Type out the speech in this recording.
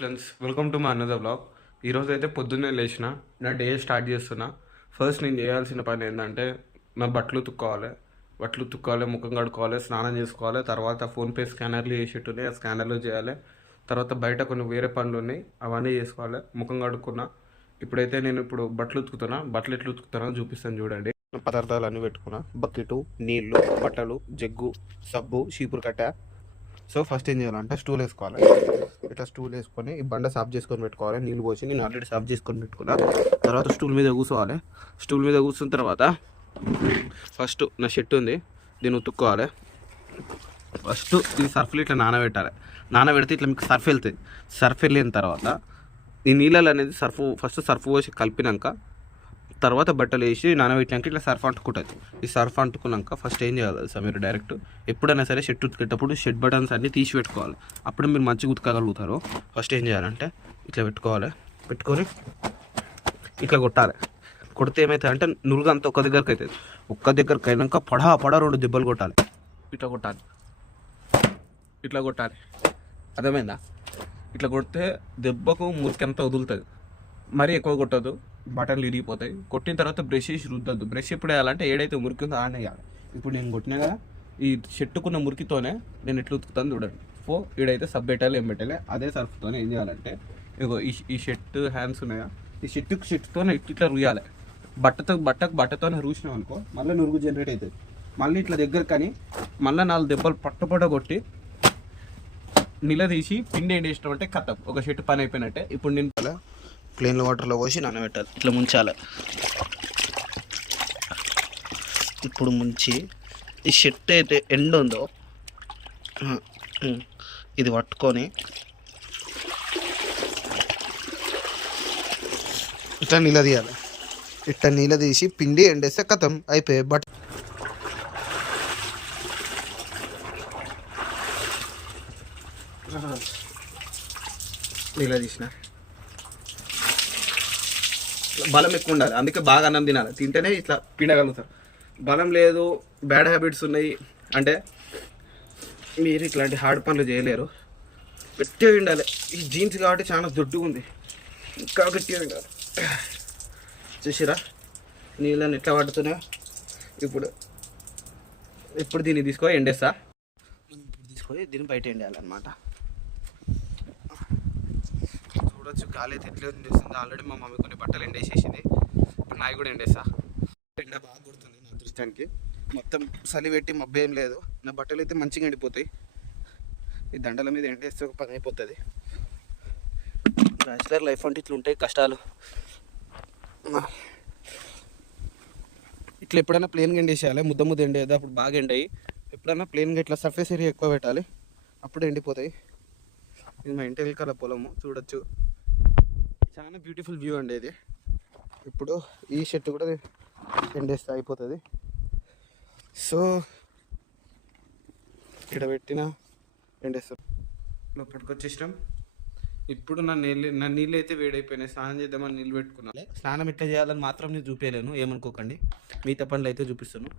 Friends welcome to మా అన్నద blog ఈరోజు అయితే పొద్దున్నే లేచిన నా డే స్టార్ట్ చేస్తున్నా. ఫస్ట్ నేను చేయాల్సిన పని ఏంటంటే నా బట్టలు తుక్కోవాలి బట్టలు తుక్కోవాలి ముఖం కడుక్కోవాలి స్నానం చేసుకోవాలి. తర్వాత ఫోన్పే స్కానర్లు చేసేట్టున్నాయి ఆ స్కానర్లు చేయాలి. తర్వాత బయట కొన్ని వేరే పనులు ఉన్నాయి అవన్నీ చేసుకోవాలి. ముఖం కడుక్కున్నా. ఇప్పుడైతే నేను ఇప్పుడు బట్టలు ఉతుకుతున్నా. బట్టలు ఎట్లా ఉతుకుతున్నా చూపిస్తాను చూడండి. పదార్థాలు అన్నీ పెట్టుకున్నా. బకెట్ నీళ్ళు బట్టలు జగ్గు సబ్బు చీపురు కట్ట సో ఫస్ట్ ఏం చేయాలంటే స్టూల్ వేసుకోవాలి. ఇట్లా స్టూల్ వేసుకొని ఈ బండ సాఫ్ చేసుకొని పెట్టుకోవాలి. నీళ్ళు పోసి నేను ఆల్రెడీ సాఫ్ చేసుకొని పెట్టుకున్నా. తర్వాత స్టూల్ మీద కూర్చోవాలి. స్టూల్ మీద కూర్చున్న తర్వాత ఫస్ట్ నా షర్ట్ ఉంది. దీన్ని ఉతుక్కోవాలి. ఫస్ట్ ఈ సర్ఫ్లు ఇట్లా నానబెట్టాలి. నానబెడితే ఇట్లా మీకు సర్ఫ్ వెళ్తుంది సర్ఫ్ వెళ్ళిన తర్వాత ఈ నీళ్ళలు అనేది సర్ఫ్ ఫస్ట్ సర్ఫ్ పోసి కలిపినాక తర్వాత బట్టలు వేసి నానబెట్టినాక ఇట్లా సర్ఫ్ అంటుకుంటుంది. ఈ సర్ఫ్ అంటుకున్నాక ఫస్ట్ ఏం చేయాలి సార్ మీరు డైరెక్ట్ ఎప్పుడైనా సరే షర్ట్ ఉతికేటప్పుడు షర్ట్ బటన్స్ అన్నీ తీసి పెట్టుకోవాలి. అప్పుడు మీరు మంచిగా ఉతకగలుగుతారు. ఫస్ట్ ఏం చేయాలంటే ఇట్లా పెట్టుకోవాలి. పెట్టుకొని ఇట్లా కొట్టాలి. కొడితే ఏమవుతుంది అంటే నురుగు ఒక్క దగ్గరకు అవుతుంది ఒక్క దగ్గరకు అయినాక పడా పడా రెండు దెబ్బలు కొట్టాలి. ఇట్లా కొట్టాలి. ఇట్లా కొట్టాలి. అర్థమైందా? ఇట్లా కొడితే దెబ్బకు మురికంతా వదులుతుంది. మరీ ఎక్కువ కొట్టదు బటన్లు ఇరిగిపోతాయి. కొట్టిన తర్వాత బ్రష్ చేసి రుద్దద్దు. బ్రష్ ఎప్పుడు వేయాలంటే ఏడైతే మురికి ఉందో ఆడనే వేయాలి. ఇప్పుడు నేను కొట్టినా కదా ఈ చెట్టుకున్న మురికితోనే నేను ఎట్లా ఉతుకుతాను చూడండి. ఫో ఈడైతే సబ్ పెట్టాలి ఏం పెట్టాలి అదే సర్ఫ్తోనే ఏం చేయాలంటే ఇగో ఈ ఈ షర్ట్ హ్యాండ్స్ ఉన్నాయా? ఈ షర్టుకు షర్ట్తోనే ఇట్లా రుయ్యాలి. రుయాలి బట్టతో బట్టకు బట్టతోనే రూసినాం అనుకో మళ్ళీ నురుగు జనరేట్ అవుతుంది. మళ్ళీ ఇట్లా దగ్గర కానీ మళ్ళీ నాలుగు దెబ్బలు పట్టపడ కొట్టి నిలదీసి పిండి ఏం చేసినామంటే అంటే కథం. ఒక షర్ట్ పని అయిపోయినట్టే. ఇప్పుడు నేను ప్లేన్ వాటర్లో పోసి నానబెట్టాలి. ఇట్లా ముంచాలి. ఇప్పుడు ముంచి ఈ షర్ట్ అయితే ఎండ్ ఉందో ఇది పట్టుకొని ఇట్లా నిలదీయాలి ఇట్లా నిలదీసి పిండి ఎండేస్తే కథం అయిపోయి. బట్ నిలదీసిన బలం ఎక్కువ ఉండాలి. అందుకే బాగా అన్నం తినాలి. తింటేనే ఇట్లా పిండగలుగుతారు. బలం లేదు బ్యాడ్ హ్యాబిట్స్ ఉన్నాయి. అంటే మీరు ఇట్లాంటి హార్డ్ పనులు చేయలేరు. గట్టిగా ఉండాలి ఈ జీన్స్ కాబట్టి చాలా దొడ్డుగా ఉంది. ఇంకా గట్టిగా ఉండాలి చూసిరా? నీళ్ళని ఎట్లా పడుతున్నా ఇప్పుడు ఇప్పుడు దీన్ని తీసుకో ఎండేస్తా? ఇప్పుడు తీసుకొని దీన్ని బయట ఎండేయాలన్నమాట. చూడొచ్చు గాలి అయితే ఎట్లా ఎండేస్తుంది ఆల్రెడీ మా మమ్మీ కొన్ని బట్టలు ఎండేసేసింది. ఇప్పుడు నాయి కూడా ఎండేసా ఎండ బాగా కొడుతుంది నా దృష్టానికి. మొత్తం చలి పెట్టి మబ్బు ఏం లేదు. నా బట్టలు అయితే మంచిగా ఎండిపోతాయి. ఈ దండల మీద ఎండేస్తే ఒక పని అయిపోతుంది. బ్యాచిలర్ లైఫ్ అంటే ఇట్లా ఉంటాయి కష్టాలు ఇట్లా ఎప్పుడైనా ప్లేన్గా ఎండేసేయాలి. ముద్ద ముద్ద ఎండేది అప్పుడు బాగా ఎండాయి ఎప్పుడైనా ప్లేన్గా ఇట్లా సర్ఫేస్ ఏరియా ఎక్కువ పెట్టాలి. అప్పుడు ఎండిపోతాయి. ఇది మా ఇంటి వెనకాల పొలము. చూడొచ్చు. చాలా బ్యూటిఫుల్ వ్యూ అండి ఇది. ఇప్పుడు ఈ షర్ట్ కూడా ఎండేస్తే అయిపోతుంది. సో ఇక్కడ పెట్టిన ఎండేస్తాం లోపలికి వచ్చేసినాం. ఇప్పుడు నా నీళ్ళు నా నీళ్ళు అయితే వేడైపోయినాయి. స్నానం చేద్దామని నీళ్ళు పెట్టుకున్నాను స్నానం ఎట్లా చేయాలని మాత్రం నేను చూపించలేను. ఏమనుకోకండి. మిగతా పనులు అయితే చూపిస్తాను.